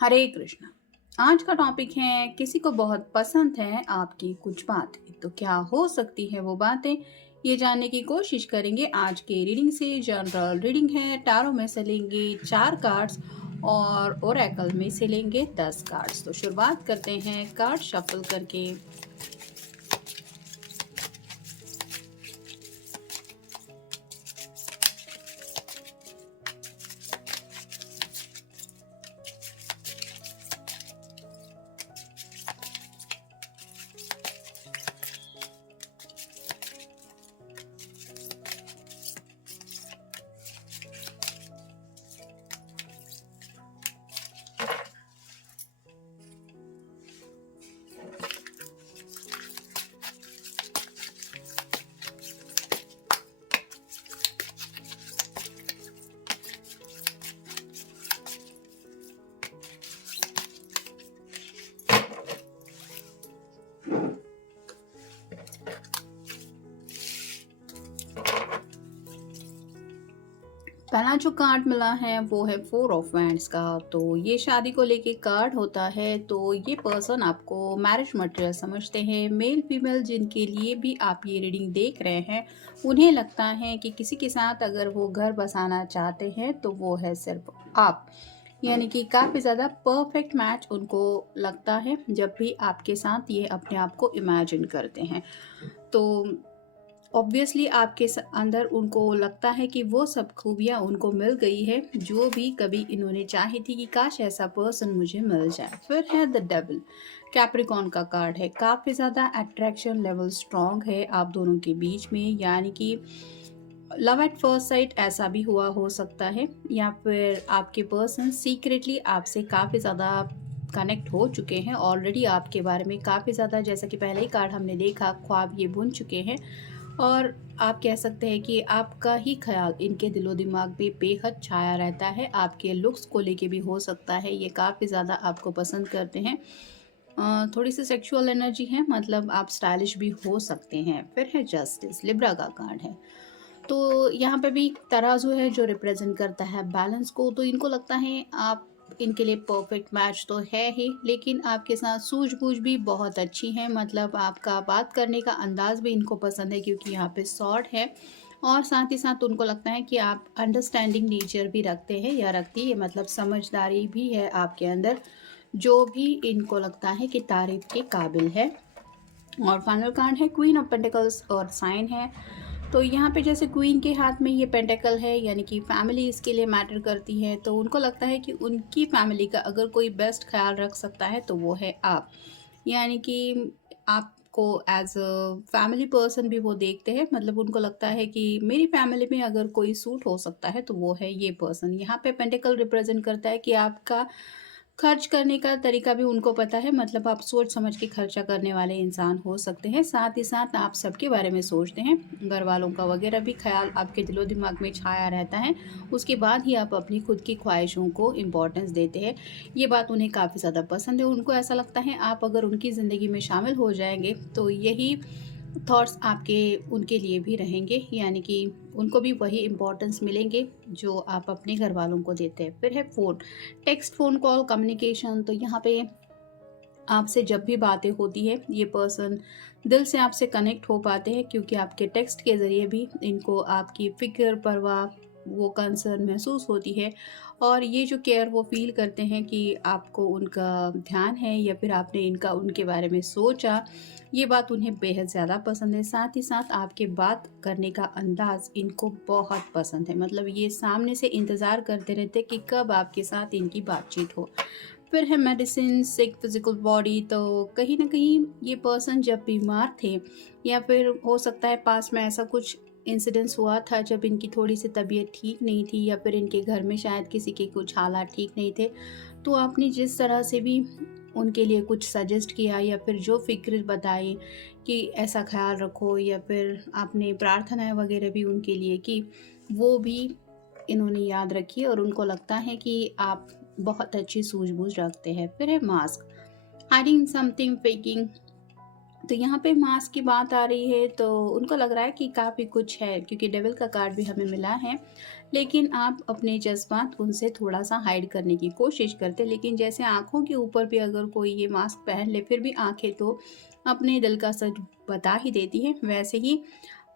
हरे कृष्णा। आज का टॉपिक है किसी को बहुत पसंद है आपकी कुछ बातें, तो क्या हो सकती है वो बातें, ये जानने की कोशिश करेंगे आज के रीडिंग से। जनरल रीडिंग है, टारो में से लेंगे 4 कार्ड्स और ओरेकल में से लेंगे 10 कार्ड्स। तो शुरुआत करते हैं कार्ड शफल करके। पहला जो कार्ड मिला है वो है 4 ऑफ वैंड्स का। तो ये शादी को लेके कार्ड होता है। तो ये पर्सन आपको मैरिज मटेरियल समझते हैं। मेल फीमेल जिनके लिए भी आप ये रीडिंग देख रहे हैं, उन्हें लगता है कि किसी के साथ अगर वो घर बसाना चाहते हैं तो वो है सिर्फ आप। यानी कि काफ़ी ज़्यादा परफेक्ट मैच उनको लगता है जब भी आपके साथ ये अपने आप को इमेजिन करते हैं। तो ऑब्वियसली आपके अंदर उनको लगता है कि वो सब खूबियाँ उनको मिल गई है जो भी कभी इन्होंने चाही थी कि काश ऐसा पर्सन मुझे मिल जाए। फिर है द डेविल, कैप्रिकॉन का कार्ड है। काफ़ी ज़्यादा अट्रैक्शन लेवल स्ट्रॉन्ग है आप दोनों के बीच में, यानी कि लव एट फर्स्ट साइट ऐसा भी हुआ हो सकता है, या फिर आपके पर्सन सीक्रेटली आपसे काफ़ी ज़्यादा कनेक्ट हो चुके हैं ऑलरेडी। आपके बारे में काफ़ी ज़्यादा, जैसा कि पहले ही कार्ड हमने देखा, ख्वाब ये बुन चुके हैं। और आप कह सकते हैं कि आपका ही ख्याल इनके दिलो दिमाग पे बेहद छाया रहता है। आपके लुक्स को लेके भी हो सकता है, ये काफ़ी ज़्यादा आपको पसंद करते हैं। थोड़ी सी सेक्सुअल एनर्जी है, मतलब आप स्टाइलिश भी हो सकते हैं। फिर है जस्टिस, लिब्रा का कार्ड है। तो यहाँ पे भी तराजू है जो रिप्रेजेंट करता है बैलेंस को। तो इनको लगता है आप इनके लिए परफेक्ट मैच तो है ही, लेकिन आपके साथ सूझबूझ भी बहुत अच्छी है। मतलब आपका बात करने का अंदाज भी इनको पसंद है, क्योंकि यहाँ पे सॉर्ड है। और साथ ही साथ उनको लगता है कि आप अंडरस्टैंडिंग नेचर भी रखते हैं या रखती है, मतलब समझदारी भी है आपके अंदर, जो भी इनको लगता है कि तारीफ के काबिल है। और फाइनल कार्ड है क्वीन ऑफ पेंटिकल्स और साइन है। तो यहाँ पे जैसे क्वीन के हाथ में ये पेंटेकल है, यानी कि फैमिली इसके लिए मैटर करती है। तो उनको लगता है कि उनकी फैमिली का अगर कोई बेस्ट ख्याल रख सकता है तो वो है आप। यानी कि आपको एज अ फैमिली पर्सन भी वो देखते हैं। मतलब उनको लगता है कि मेरी फैमिली में अगर कोई सूट हो सकता है तो वो है ये पर्सन। यहाँ पे पेंटेकल रिप्रेजेंट करता है कि आपका खर्च करने का तरीका भी उनको पता है। मतलब आप सोच समझ के खर्चा करने वाले इंसान हो सकते हैं। साथ ही साथ आप सबके बारे में सोचते हैं, घर वालों का वगैरह भी ख्याल आपके दिलो दिमाग में छाया रहता है। उसके बाद ही आप अपनी खुद की ख्वाहिशों को इम्पोर्टेंस देते हैं। ये बात उन्हें काफ़ी ज़्यादा पसंद है। उनको ऐसा लगता है आप अगर उनकी ज़िंदगी में शामिल हो जाएंगे तो यही थॉट्स आपके उनके लिए भी रहेंगे, यानी कि उनको भी वही इम्पोर्टेंस मिलेंगे जो आप अपने घर वालों को देते हैं। फिर है phone, text, phone call, communication. तो यहाँ पे आपसे जब भी बातें होती है ये पर्सन दिल से आपसे कनेक्ट हो पाते हैं, क्योंकि आपके टेक्स्ट के ज़रिए भी इनको आपकी फ़िक्र, परवाह, वो कंसर्न महसूस होती है। और ये जो केयर वो फ़ील करते हैं कि आपको उनका ध्यान है या फिर आपने इनका उनके बारे में सोचा, ये बात उन्हें बेहद ज़्यादा पसंद है। साथ ही साथ आपके बात करने का अंदाज़ इनको बहुत पसंद है। मतलब ये सामने से इंतज़ार करते रहते हैं कि कब आपके साथ इनकी बातचीत हो। फिर है मेडिसिन, सिक फिजिकल बॉडी। तो कहीं ना कहीं ये पर्सन जब बीमार थे, या फिर हो सकता है पास में ऐसा कुछ इंसिडेंस हुआ था जब इनकी थोड़ी सी तबीयत ठीक नहीं थी, या फिर इनके घर में शायद किसी के कुछ हालात ठीक नहीं थे, तो आपने जिस तरह से भी उनके लिए कुछ सजेस्ट किया या फिर जो फ़िक्र बताई कि ऐसा ख्याल रखो, या फिर आपने प्रार्थनाएं वगैरह भी उनके लिए की, वो भी इन्होंने याद रखी। और उनको लगता है कि आप बहुत अच्छी सूझबूझ रखते हैं। फिर है मास्क, हाइडिंग समथिंग, फेकिंग। तो यहाँ पे मास्क की बात आ रही है तो उनको लग रहा है कि काफ़ी कुछ है क्योंकि डेविल का कार्ड भी हमें मिला है। लेकिन आप अपने जज़्बात उनसे थोड़ा-सा हाइड करने की कोशिश करते हैं, लेकिन जैसे आँखों के ऊपर भी अगर कोई ये मास्क पहन ले फिर भी आँखें तो अपने दिल का सच बता ही देती हैं। वैसे ही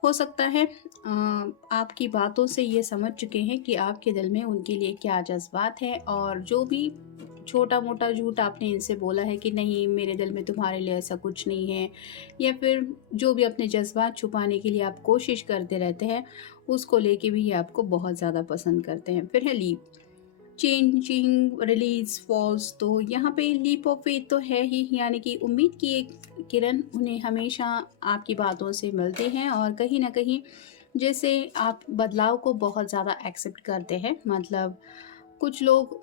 हो सकता है आपकी बातों से ये समझ चुके हैं कि आपके दिल में उनके लिए क्या जज़्बात हैं, और जो भी छोटा-मोटा झूठ आपने इनसे बोला है कि नहीं मेरे दिल में तुम्हारे लिए ऐसा कुछ नहीं है, या फिर जो भी अपने जज़्बात छुपाने के लिए आप कोशिश करते रहते हैं, उसको लेके भी ये आपको बहुत ज़्यादा पसंद करते हैं। फिर है लीप, चेंजिंग, रिलीज़, फॉल्स, तो यहाँ पे लीप ऑफ फेथ तो है ही, यानी कि उम्मीद की एक किरण उन्हें हमेशा आपकी बातों से मिलती हैं, और कहीं न कहीं जैसे आप बदलाव को बहुत ज़्यादा एक्सेप्ट करते हैं। मतलब कुछ लोग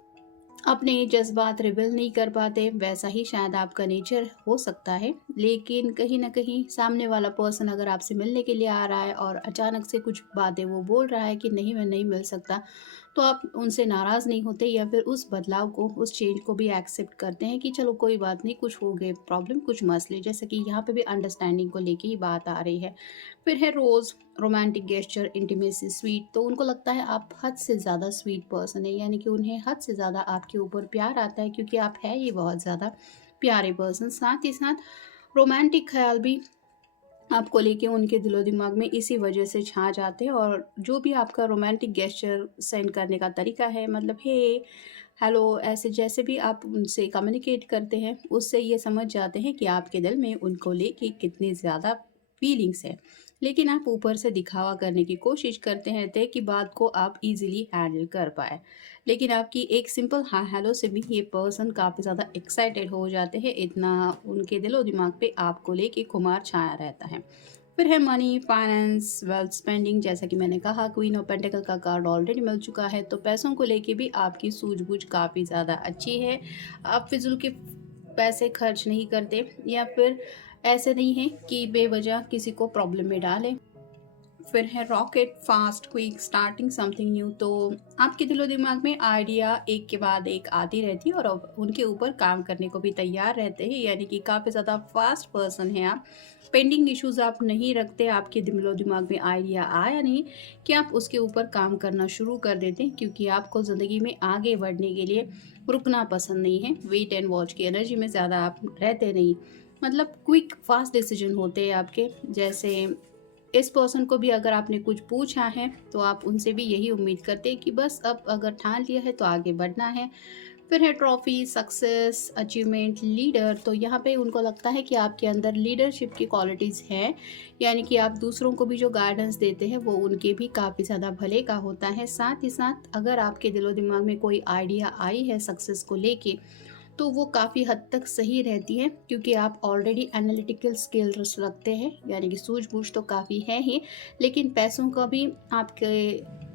अपने जज़्बात रिवील नहीं कर पाते, वैसा ही शायद आपका नेचर हो सकता है। लेकिन कहीं न कहीं सामने वाला पर्सन अगर आपसे मिलने के लिए आ रहा है और अचानक से कुछ बातें वो बोल रहा है कि नहीं मैं नहीं मिल सकता, तो आप उनसे नाराज़ नहीं होते, या फिर उस बदलाव को, उस चेंज को भी एक्सेप्ट करते हैं कि चलो कोई बात नहीं, कुछ हो गए प्रॉब्लम, कुछ मसले, जैसे कि यहाँ पे भी अंडरस्टैंडिंग को लेके ही बात आ रही है। फिर है रोज़, रोमांटिक गेस्चर, इंटीमेसी, स्वीट, तो उनको लगता है आप हद से ज़्यादा स्वीट पर्सन है, यानी कि उन्हें हद से ज़्यादा आपके ऊपर प्यार आता है क्योंकि आप है ये बहुत ज़्यादा प्यारे पर्सन। साथ ही साथ रोमांटिक ख्याल भी आपको लेके उनके दिलो-दिमाग में इसी वजह से छा जाते हैं, और जो भी आपका रोमांटिक गेस्चर सेंड करने का तरीका है, मतलब हे, हेलो, ऐसे जैसे भी आप उनसे कम्युनिकेट करते हैं, उससे ये समझ जाते हैं कि आपके दिल में उनको लेके कितनी ज़्यादा फीलिंग्स है। लेकिन आप ऊपर से दिखावा करने की कोशिश करते हैं कि बात को आप ईज़िली हैंडल कर पाएँ। लेकिन आपकी एक सिंपल हाँ, हेलो से भी ये पर्सन काफ़ी ज़्यादा एक्साइटेड हो जाते हैं, इतना उनके दिलो-दिमाग पे आपको लेके खुमार छाया रहता है। फिर है मनी, फाइनेंस, वेल्थ, स्पेंडिंग, जैसा कि मैंने कहा क्वीन ऑफ पेंटिकल का कार्ड ऑलरेडी मिल चुका है, तो पैसों को लेके भी आपकी सूझबूझ काफ़ी ज़्यादा अच्छी है। आप फिज़ूल के पैसे खर्च नहीं करते, या फिर ऐसे नहीं है कि बेवजह किसी को प्रॉब्लम में डालें। फिर है rocket, fast, quick, starting something new, तो आपके दिलो दिमाग में आइडिया एक के बाद एक आती रहती है और अब उनके ऊपर काम करने को भी तैयार रहते हैं, यानी कि काफ़ी ज़्यादा फास्ट पर्सन हैं आप। पेंडिंग इश्यूज आप नहीं रखते, आपके दिलो दिमाग में आइडिया आया नहीं कि आप उसके ऊपर काम करना शुरू कर देते हैं, क्योंकि आपको ज़िंदगी में आगे बढ़ने के लिए रुकना पसंद नहीं है। वेट एंड वॉच की एनर्जी में ज़्यादा आप रहते नहीं, मतलब क्विक फास्ट डिसीजन होते हैं आपके। जैसे इस पर्सन को भी अगर आपने कुछ पूछा है तो आप उनसे भी यही उम्मीद करते हैं कि बस अब अगर ठान लिया है तो आगे बढ़ना है। फिर है ट्रॉफी, सक्सेस, अचीवमेंट, लीडर, तो यहाँ पे उनको लगता है कि आपके अंदर लीडरशिप की क्वालिटीज़ हैं, यानी कि आप दूसरों को भी जो गाइडेंस देते हैं वो उनके भी काफ़ी ज़्यादा भले का होता है। साथ ही साथ अगर आपके दिलो दिमाग में कोई आइडिया आई है सक्सेस को लेके, तो वो काफ़ी हद तक सही रहती है, क्योंकि आप ऑलरेडी एनालिटिकल स्किल्स रखते हैं, यानी कि सूझबूझ तो काफ़ी है ही, लेकिन पैसों का भी आपके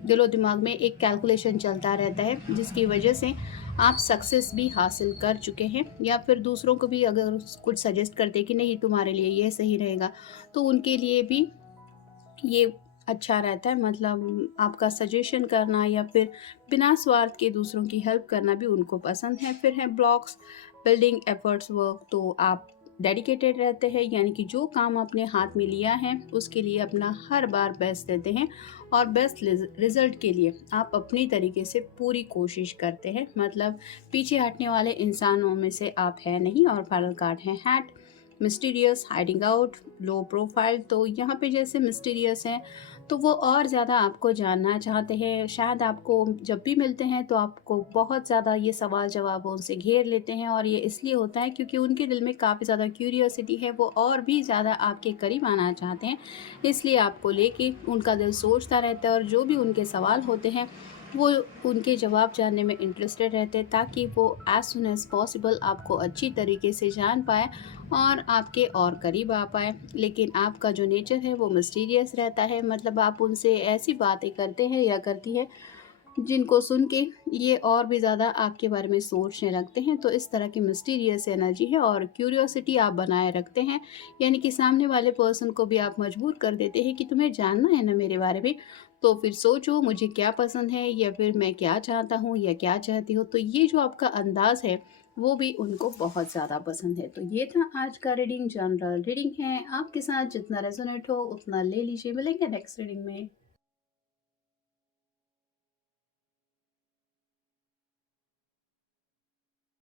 दिलो दिमाग में एक कैलकुलेशन चलता रहता है, जिसकी वजह से आप सक्सेस भी हासिल कर चुके हैं। या फिर दूसरों को भी अगर कुछ सजेस्ट करते हैं कि नहीं तुम्हारे लिए ये सही रहेगा, तो उनके लिए भी ये अच्छा रहता है। मतलब आपका सजेशन करना या फिर बिना स्वार्थ के दूसरों की हेल्प करना भी उनको पसंद है। फिर है ब्लॉक्स, बिल्डिंग, एफर्ट्स, वर्क, तो आप डेडिकेटेड रहते हैं, यानी कि जो काम आपने हाथ में लिया है उसके लिए अपना हर बार बेस्ट देते हैं, और बेस्ट रिजल्ट के लिए आप अपनी तरीके से पूरी कोशिश करते हैं। मतलब पीछे हटने वाले इंसानों में से आप हैं नहीं। और फाइनल कार्ड है hat, mysterious, hiding out, low profile, तो यहाँ पे जैसे मिस्टीरियस हैं तो वो और ज़्यादा आपको जानना चाहते हैं। शायद आपको जब भी मिलते हैं तो आपको बहुत ज़्यादा ये सवाल जवाबों से घेर लेते हैं, और ये इसलिए होता है क्योंकि उनके दिल में काफ़ी ज़्यादा क्यूरियोसिटी है, वो और भी ज़्यादा आपके करीब आना चाहते हैं, इसलिए आपको लेके उनका दिल सोचता रहता है, और जो भी उनके सवाल होते हैं वो उनके जवाब जानने में इंटरेस्टेड रहते हैं, ताकि वो एज सुन एज पॉसिबल आपको अच्छी तरीके से जान पाए और आपके और करीब आ पाए। लेकिन आपका जो नेचर है वो मिस्टीरियस रहता है, मतलब आप उनसे ऐसी बातें करते हैं या करती है जिनको सुन के ये और भी ज़्यादा आपके बारे में सोचने लगते हैं। तो इस तरह की मिस्टीरियस एनर्जी है, और क्यूरियोसिटी आप बनाए रखते हैं, यानी कि सामने वाले पर्सन को भी आप मजबूर कर देते हैं कि तुम्हें जानना है ना मेरे बारे में, तो फिर सोचो मुझे क्या पसंद है, या फिर मैं क्या चाहता हूँ या क्या चाहती हूँ। तो ये जो आपका अंदाज़ है वो भी उनको बहुत ज़्यादा पसंद है। तो ये था आज का रीडिंग, जनरल रीडिंग है। आपके साथ जितना रेज़ोनेट हो उतना ले लीजिए। मिलेंगे नेक्स्ट रीडिंग में।